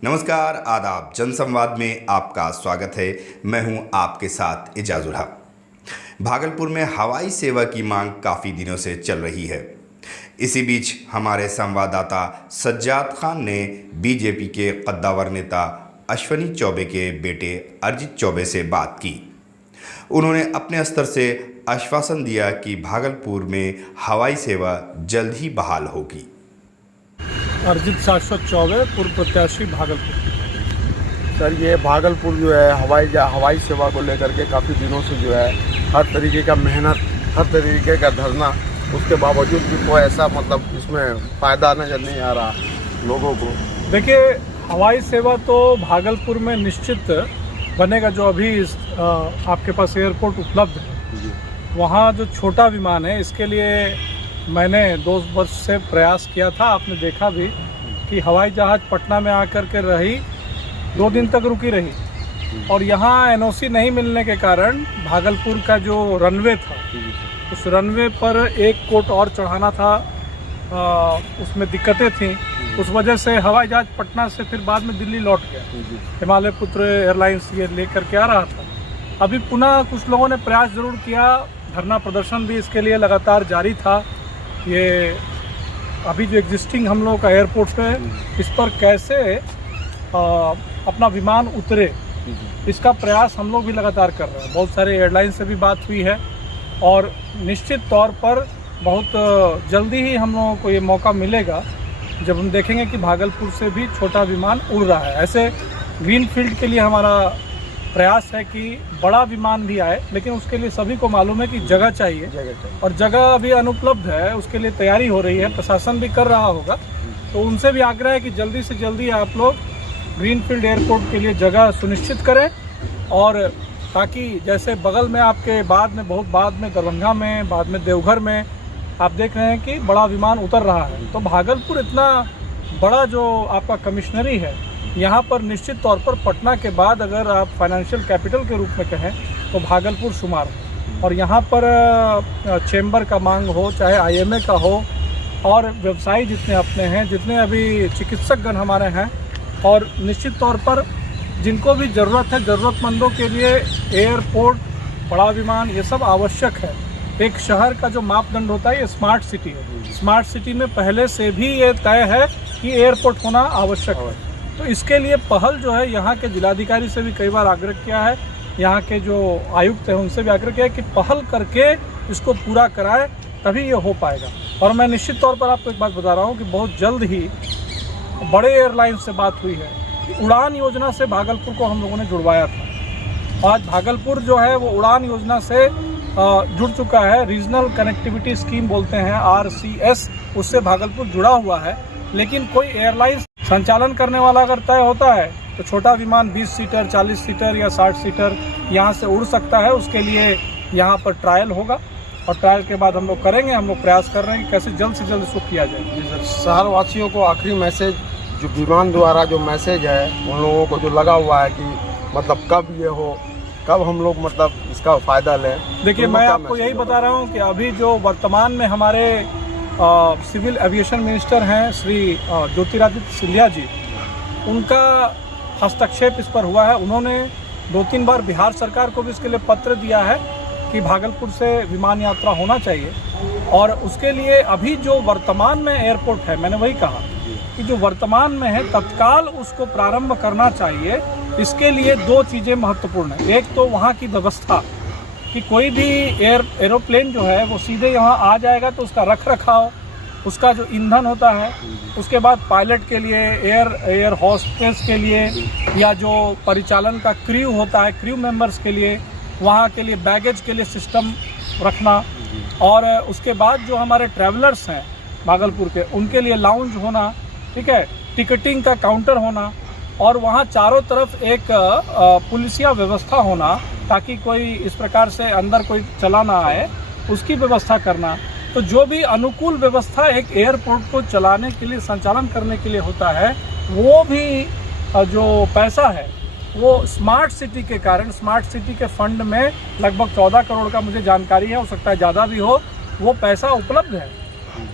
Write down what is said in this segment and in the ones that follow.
नमस्कार, आदाब। जनसंवाद में आपका स्वागत है। मैं हूं आपके साथ इजाजुल हक। भागलपुर में हवाई सेवा की मांग काफ़ी दिनों से चल रही है। इसी बीच हमारे संवाददाता सज्जाद खान ने बीजेपी के कद्दावर नेता अश्वनी चौबे के बेटे अरिजीत चौबे से बात की। उन्होंने अपने स्तर से आश्वासन दिया कि भागलपुर में हवाई सेवा जल्द ही बहाल होगी। अरिजीत शाश्वत चौबे, पूर्व प्रत्याशी भागलपुर। सर, ये भागलपुर जो है हवाई सेवा को लेकर के काफ़ी दिनों से जो है हर तरीके का मेहनत, हर तरीके का धरना, उसके बावजूद भी कोई ऐसा इसमें फ़ायदा नज़र नहीं आ रहा लोगों को। देखिए, हवाई सेवा तो भागलपुर में निश्चित बनेगा। जो अभी आपके पास एयरपोर्ट उपलब्ध है, वहाँ जो छोटा विमान है, इसके लिए मैंने 2 वर्ष से प्रयास किया था। आपने देखा भी कि हवाई जहाज़ पटना में आकर के रही, 2 दिन तक रुकी रही, और यहाँ एनओसी नहीं मिलने के कारण भागलपुर का जो रनवे था, उस रनवे पर 1 कोट और चढ़ाना था। उसमें दिक्कतें थीं। उस वजह से हवाई जहाज़ पटना से फिर बाद में दिल्ली लौट गया। हिमालय पुत्र एयरलाइंस ये लेकर के आ रहा था। अभी पुनः कुछ लोगों ने प्रयास ज़रूर किया, धरना प्रदर्शन भी इसके लिए लगातार जारी था। ये अभी जो एग्जिस्टिंग हम लोगों का एयरपोर्ट है, इस पर कैसे अपना विमान उतरे, इसका प्रयास हम लोग भी लगातार कर रहे हैं। बहुत सारे एयरलाइन से भी बात हुई है और निश्चित तौर पर बहुत जल्दी ही हम लोगों को ये मौका मिलेगा जब हम देखेंगे कि भागलपुर से भी छोटा विमान उड़ रहा है। ऐसे ग्रीन फील्ड के लिए हमारा प्रयास है कि बड़ा विमान भी आए, लेकिन उसके लिए सभी को मालूम है कि जगह चाहिए और जगह अभी अनुपलब्ध है। उसके लिए तैयारी हो रही है, प्रशासन भी कर रहा होगा। तो उनसे भी आग्रह है कि जल्दी से जल्दी आप लोग ग्रीनफील्ड एयरपोर्ट के लिए जगह सुनिश्चित करें, और ताकि जैसे बगल में आपके बहुत बाद में दरभंगा में, बाद में देवघर में आप देख रहे हैं कि बड़ा विमान उतर रहा है। तो भागलपुर इतना बड़ा जो आपका कमिश्नरी है, यहाँ पर निश्चित तौर पर पटना के बाद अगर आप फाइनेंशियल कैपिटल के रूप में कहें तो भागलपुर शुमार है। और यहाँ पर चेंबर का मांग हो, चाहे आईएमए का हो, और व्यवसायी जितने अपने हैं, जितने अभी चिकित्सकगण हमारे हैं, और निश्चित तौर पर जिनको भी ज़रूरत है, ज़रूरतमंदों के लिए एयरपोर्ट, बड़ा विमान, ये सब आवश्यक है। एक शहर का जो मापदंड होता है, ये स्मार्ट सिटी है। स्मार्ट सिटी में पहले से भी ये तय है कि एयरपोर्ट होना आवश्यक है। तो इसके लिए पहल जो है, यहाँ के जिलाधिकारी से भी कई बार आग्रह किया है, यहाँ के जो आयुक्त हैं उनसे भी आग्रह किया है कि पहल करके इसको पूरा कराएं, तभी ये हो पाएगा। और मैं निश्चित तौर पर आपको एक बात बता रहा हूँ कि बहुत जल्द ही बड़े एयरलाइन से बात हुई है कि उड़ान योजना से भागलपुर को हम लोगों ने जुड़वाया था। आज भागलपुर जो है वो उड़ान योजना से जुड़ चुका है। रीजनल कनेक्टिविटी स्कीम बोलते हैं, RCS, उससे भागलपुर जुड़ा हुआ है। लेकिन कोई एयरलाइन संचालन करने वाला अगर तय होता है तो छोटा विमान 20 सीटर, 40 सीटर या 60 सीटर यहाँ से उड़ सकता है। उसके लिए यहाँ पर ट्रायल होगा और ट्रायल के बाद हम लोग करेंगे। हम लोग प्रयास कर रहे हैं कि कैसे जल्द से जल्द इसको किया जाए। शहर वासियों को आखिरी मैसेज, जो विमान द्वारा जो मैसेज है, उन लोगों को जो लगा हुआ है कि कब ये हो, कब हम लोग इसका फ़ायदा लें। देखिए, मैं आपको यही बता रहा हूँ कि अभी जो वर्तमान में हमारे सिविल एविएशन मिनिस्टर हैं श्री ज्योतिरादित्य सिंधिया जी, उनका हस्तक्षेप इस पर हुआ है। उन्होंने 2-3 बार बिहार सरकार को भी इसके लिए पत्र दिया है कि भागलपुर से विमान यात्रा होना चाहिए। और उसके लिए अभी जो वर्तमान में एयरपोर्ट है, मैंने वही कहा कि जो वर्तमान में है तत्काल उसको प्रारंभ करना चाहिए। इसके लिए 2 चीज़ें महत्वपूर्ण हैं। एक तो वहाँ की व्यवस्था, कि कोई भी एरोप्लेन जो है वो सीधे यहाँ आ जाएगा तो उसका रख रखाव, उसका जो ईंधन होता है, उसके बाद पायलट के लिए, एयर होस्टेस के लिए, या जो परिचालन का क्रू होता है, क्रू मेंबर्स के लिए, वहाँ के लिए बैगेज के लिए सिस्टम रखना, और उसके बाद जो हमारे ट्रैवलर्स हैं भागलपुर के, उनके लिए लाउंज होना, ठीक है, टिकटिंग का काउंटर होना, और वहाँ चारों तरफ एक पुलिसिया व्यवस्था होना, ताकि कोई इस प्रकार से अंदर कोई चला ना आए, उसकी व्यवस्था करना। तो जो भी अनुकूल व्यवस्था एक एयरपोर्ट को चलाने के लिए, संचालन करने के लिए होता है, वो भी जो पैसा है वो स्मार्ट सिटी के कारण, स्मार्ट सिटी के फंड में लगभग 14 करोड़ का मुझे जानकारी है, हो सकता है ज़्यादा भी हो, वो पैसा उपलब्ध है।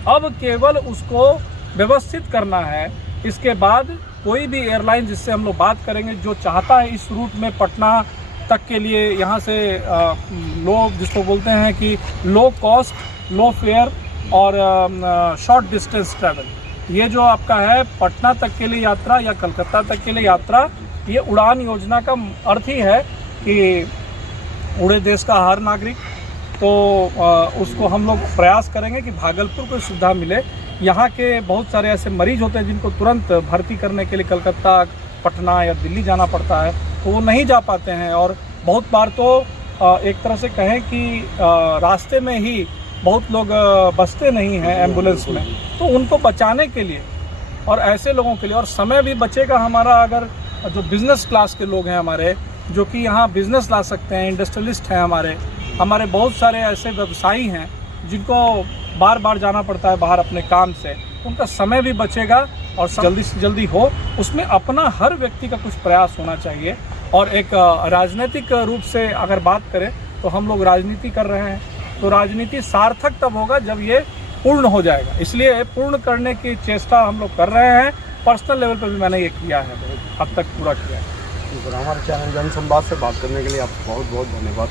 अब केवल उसको व्यवस्थित करना है इसके बाद कोई भी एयरलाइन जिससे हम लोग बात करेंगे जो चाहता है इस रूट में पटना तक के लिए यहाँ से लोग जिसको बोलते हैं कि लो कॉस्ट लो फेयर और शॉर्ट डिस्टेंस ट्रैवल, ये जो आपका है पटना तक के लिए यात्रा या कलकत्ता तक के लिए यात्रा, ये उड़ान योजना का अर्थ ही है कि उड़े देश का हर नागरिक, तो उसको हम लोग प्रयास करेंगे कि भागलपुर को सुविधा मिले। यहाँ के बहुत सारे ऐसे मरीज होते हैं जिनको तुरंत भर्ती करने के लिए कलकत्ता, पटना या दिल्ली जाना पड़ता है, तो वो नहीं जा पाते हैं। और बहुत बार तो एक तरह से कहें कि रास्ते में ही बहुत लोग बसते नहीं हैं एम्बुलेंस में, तो उनको बचाने के लिए और ऐसे लोगों के लिए, और समय भी बचेगा हमारा, अगर जो बिज़नेस क्लास के लोग हैं हमारे जो कि यहाँ बिज़नेस ला सकते हैं, इंडस्ट्रियलिस्ट हैं हमारे बहुत सारे ऐसे व्यवसायी हैं जिनको बार बार जाना पड़ता है बाहर अपने काम से, उनका समय भी बचेगा और जल्दी से जल्दी हो। उसमें अपना हर व्यक्ति का कुछ प्रयास होना चाहिए। और एक राजनीतिक रूप से अगर बात करें तो हम लोग राजनीति कर रहे हैं, तो राजनीति सार्थक तब होगा जब ये पूर्ण हो जाएगा, इसलिए पूर्ण करने की चेष्टा हम लोग कर रहे हैं। पर्सनल लेवल पर भी मैंने ये किया है, अब तक पूरा किया है। हमारे चैनल जनसंवाद से बात करने के लिए आपको बहुत बहुत धन्यवाद।